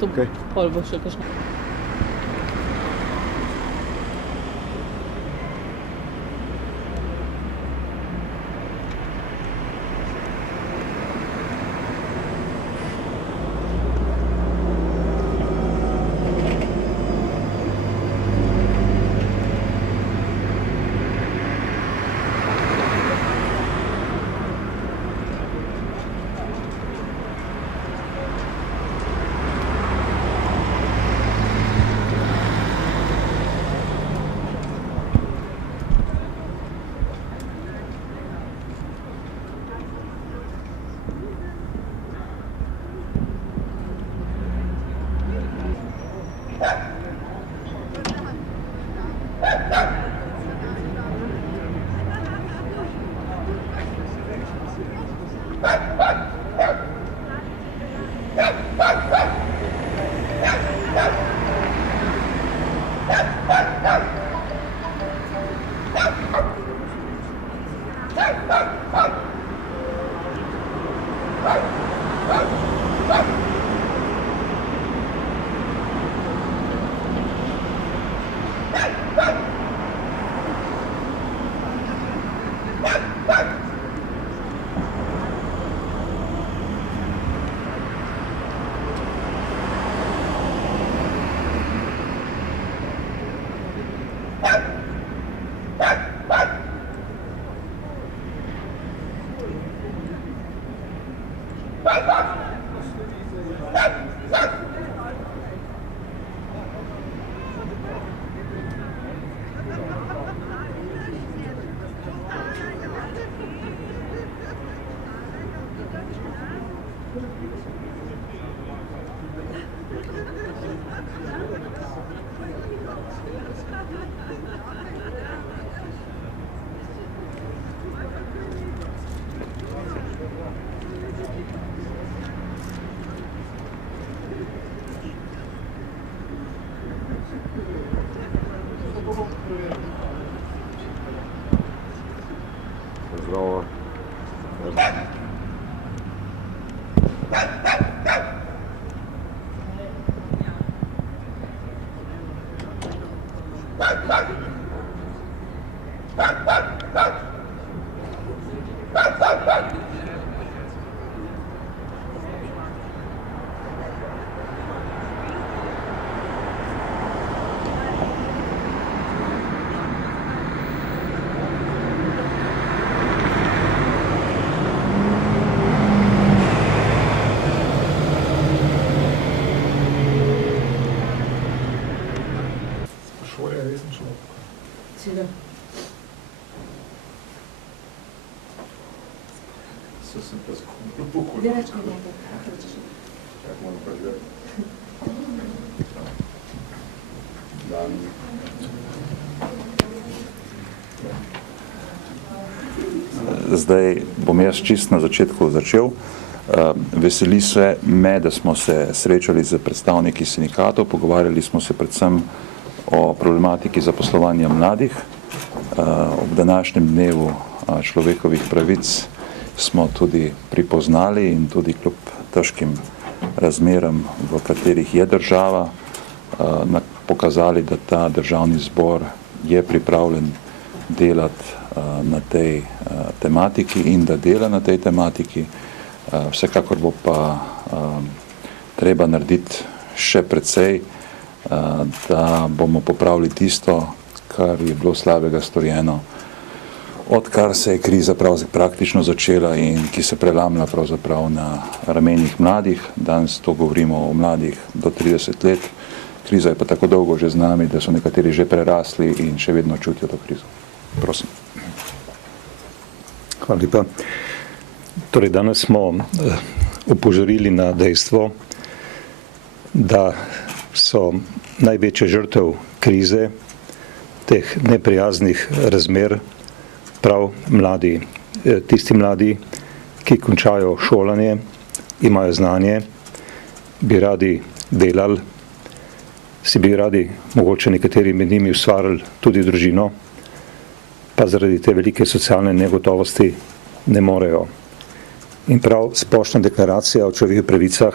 To pol bo še kakšno. Zdravo. Seveda. Se sem pa skupno pokoj. Zdaj več kot nekaj. Čak moram pa gledati. Dan. Zdaj bom jaz čist na začetku začel. Veseli se me, da smo se srečali z predstavniki sindikatov, pogovarjali smo se predvsem o problematiki zaposlovanja mladih. Ob današnjem dnevu človekovih pravic smo tudi pripoznali in tudi kljub težkim razmeram, v katerih je država, pokazali, da ta državni zbor je pripravljen delati na tej tematiki in da dela na tej tematiki. Vsekakor bo pa treba narediti še precej, da bomo popravili tisto, kar je bilo slabega storjeno, odkar se je kriza praktično začela in ki se prelamlja pravzaprav na ramenih mladih. Danes to govorimo o mladih do 30 let. Kriza je pa tako dolgo že z nami, da so nekateri že prerasli in še vedno čutijo to krizo. Prosim. Hvala lepa. Torej, danes smo opozorili na dejstvo, da so največje žrtev krize, teh neprijaznih razmer, prav mladi. Tisti mladi, ki končajo šolanje, imajo znanje, bi radi delali, si bi radi, mogoče nekateri med njimi, ustvarili tudi družino, pa zaradi te velike socialne negotovosti ne morejo. In prav splošna deklaracija o človekovih pravicah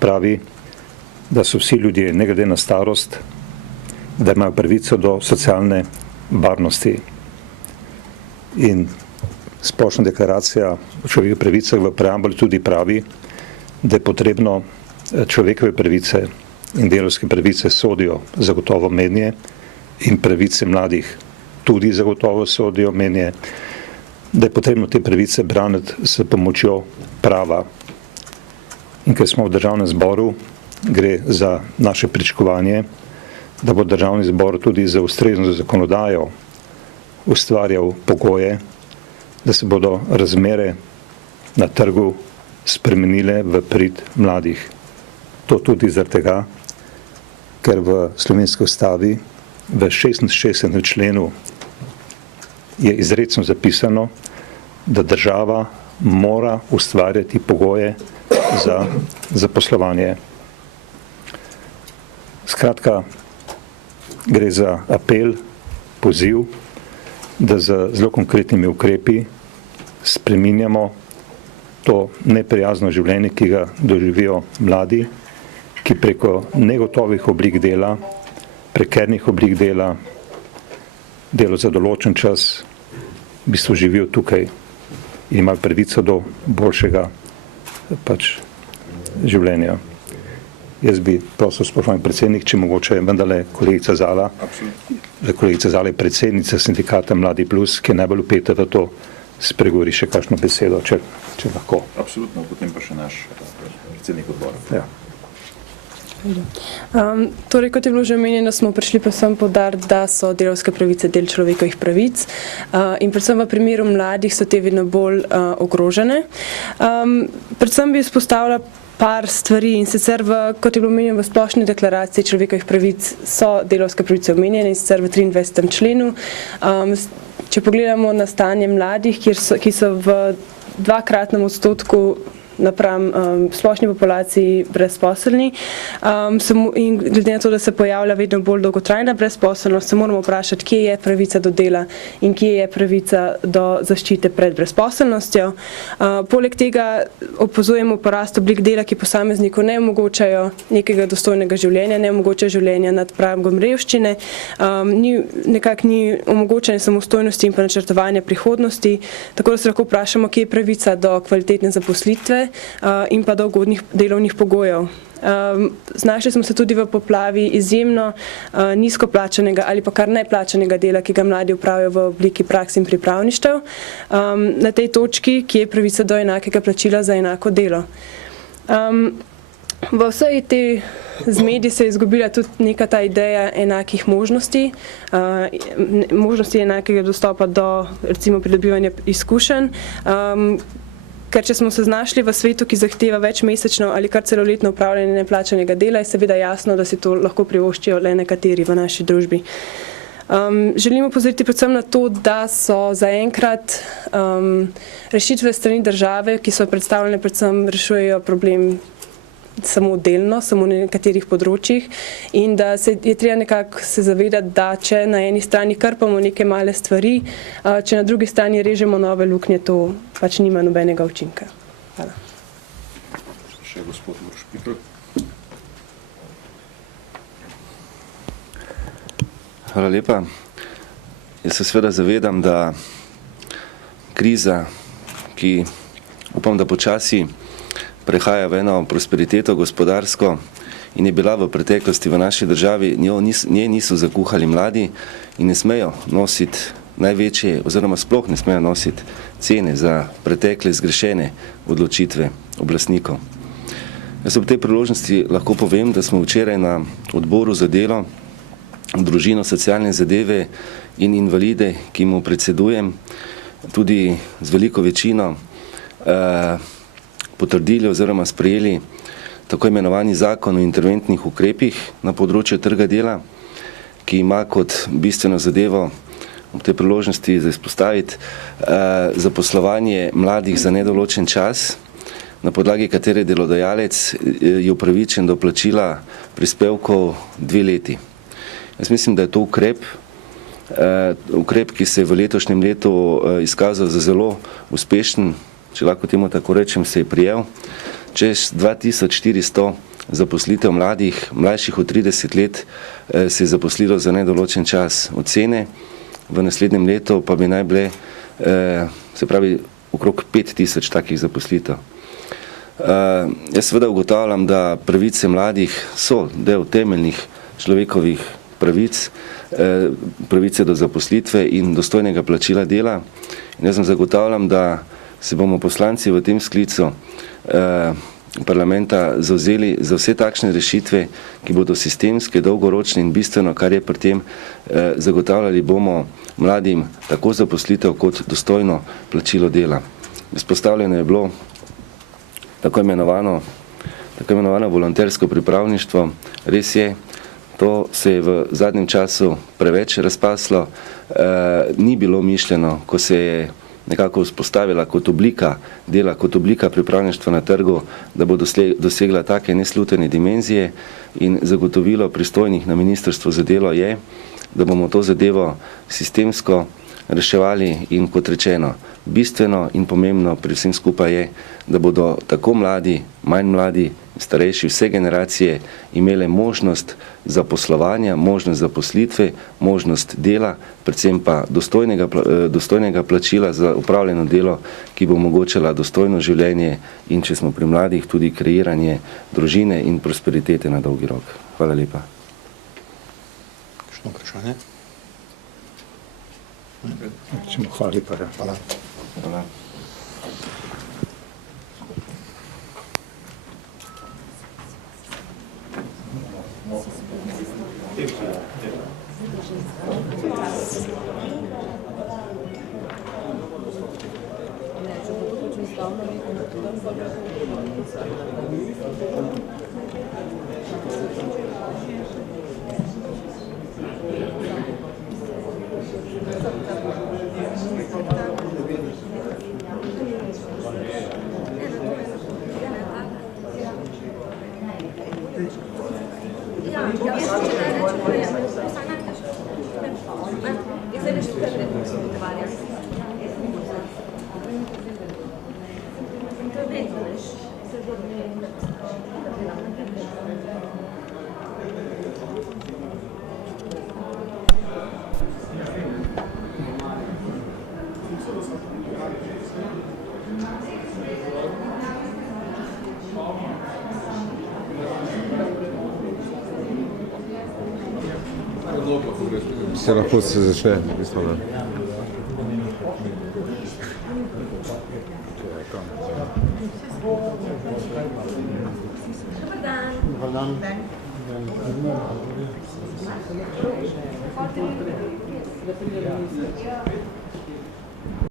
pravi, da so vsi ljudje, ne glede na starost, da imajo pravico do socialne varnosti. In splošna deklaracija o človekovih pravicah v preambuli tudi pravi, da je potrebno človekove pravice in delavske pravice sodijo zagotovo mednje in pravice mladih tudi zagotovo sodijo mednje, da je potrebno te pravice braniti s pomočjo prava. In ker smo v Državnem zboru, gre za naše pričakovanje, da bo Državni zbor tudi za ustrezno zakonodajo ustvarjal pogoje, da se bodo razmere na trgu spremenile v prid mladih. To tudi zaradi tega, ker v slovenski ustavi v 66. členu je izrecno zapisano, da država mora ustvarjati pogoje za zaposlovanje. Skratka, gre za apel, poziv, da z zelo konkretnimi ukrepi spreminjamo to neprijazno življenje, ki ga doživijo mladi, ki preko negotovih oblik dela, prekernih oblik dela, delo za določen čas, v bistvu živijo tukaj in imajo pravico do boljšega življenja. Jaz bi prosil, spoštovani predsednik, če mogoče vendarle kolegica Zala je predsednica sindikata Mladi Plus, ki je najbolj vpeta v to, spregovori še kakšno besedo, če lahko. Absolutno, potem pa še naš predsednik odbora. Ja. Torej, kot je bilo že omenjeno, smo prišli predvsem poudariti, da so delavske pravice del človekovih pravic in predvsem v primeru mladih so te vedno bolj ogrožene. Predvsem bi izpostavila par stvari in sicer, kot je bilo omenjeno v splošni deklaraciji človekovih pravic, so delavske pravice omenjene in sicer v 23. členu. Če pogledamo na stanje mladih, ki so v 2-kratnem odstotku napram splošni populaciji brezposelni in glede na to, da se pojavlja vedno bolj dolgotrajna brezposelnost, se moramo vprašati, kje je pravica do dela in kje je pravica do zaščite pred brezposelnostjo. Poleg tega opazujemo porast oblik dela, ki posamezniku ne omogočajo nekega dostojnega življenja, ne omogočajo življenja nad pragom revščine, nekako ni omogočanje samostojnosti in pa načrtovanja prihodnosti, tako da se lahko vprašamo, kje je pravica do kvalitetne zaposlitve in pa do ugodnih delovnih pogojev. Znašli smo se tudi v poplavi izjemno nizko plačanega ali pa kar neplačanega dela, ki ga mladi opravijo v obliki praks in pripravništev. Na tej točki, ki je pravica do enakega plačila za enako delo. V vsej tej zmedi se je izgubila tudi neka ta ideja enakih možnosti, možnosti enakega dostopa do recimo pridobivanja izkušenj, ker če smo se znašli v svetu, ki zahteva večmesečno ali kar celoletno upravljanje neplačanega dela, je seveda jasno, da si to lahko privoščijo le nekateri v naši družbi. Želimo opozoriti predvsem na to, da so zaenkrat rešitve strani države, ki so predstavljene, predvsem rešujejo problem samo delno, samo na nekaterih področjih in da je treba nekako se zavedati, da če na eni strani krpamo neke male stvari, če na drugi strani režemo nove luknje, to pač nima nobenega učinka. Hvala. Še gospod Vrošpikl. Hvala lepa. Jaz se seveda zavedam, da kriza, ki upam, da počasi prehaja v eno prosperiteto gospodarsko in je bila v preteklosti v naši državi, nje niso zakuhali mladi in ne smejo nositi največje, oziroma sploh ne smejo nositi cene za pretekle zgrešene odločitve oblastnikov. Jaz ob tej priložnosti lahko povem, da smo včeraj na odboru za delo, družino, socialne zadeve in invalide, ki mu predsedujem, tudi z veliko večino potrdili oziroma sprejeli tako imenovani zakon o interventnih ukrepih na področju trga dela, ki ima kot bistveno zadevo ob tej priložnosti za izpostaviti zaposlovanje mladih za nedoločen čas, na podlagi katere delodajalec je upravičen do plačila prispevkov 2 leti. Jaz mislim, da je to ukrep, ki se je v letošnjem letu izkazal za zelo uspešen, če lahko temu tako rečem, se je prijel. Čez 2400 zaposlitev mladih, mlajših od 30 let, se je zaposlilo za nedoločen čas. Ocene v naslednjem letu pa bi naj bile, se pravi, okrog 5000 takih zaposlitev. Jaz seveda ugotavljam, da pravice mladih so del temeljnih človekovih pravic, pravice do zaposlitve in dostojnega plačila dela. In jaz vam zagotavljam, da se bomo poslanci v tem sklicu parlamenta zavzeli za vse takšne rešitve, ki bodo sistemske, dolgoročne in bistveno, kar je pri tem, zagotavljali bomo mladim tako zaposlitev kot dostojno plačilo dela. Izpostavljeno je bilo tako imenovano volontersko pripravništvo. Res je, to se je v zadnjem času preveč razpaslo, ni bilo mišljeno, ko se je nekako vzpostavila kot oblika dela, kot oblika pripravništva na trgu, da bo dosegla take neslutene dimenzije, in zagotovilo pristojnih na Ministrstvu za delo je, da bomo to zadevo sistemsko reševali, in kot rečeno, bistveno in pomembno pri vsem skupaj je, da bodo tako mladi, manj mladi, starejši, vse generacije imele možnost zaposlovanja, možnost zaposlitve, možnost dela, predvsem pa dostojnega plačila za upravljeno delo, ki bo omogočala dostojno življenje in, če smo pri mladih, tudi kreiranje družine in prosperitete na dolgi rok. Hvala lepa. Kakšno vprašanje? Hvala lepa. Hvala. Hvala. Se lahko se začne, mislim, da. Dobar dan.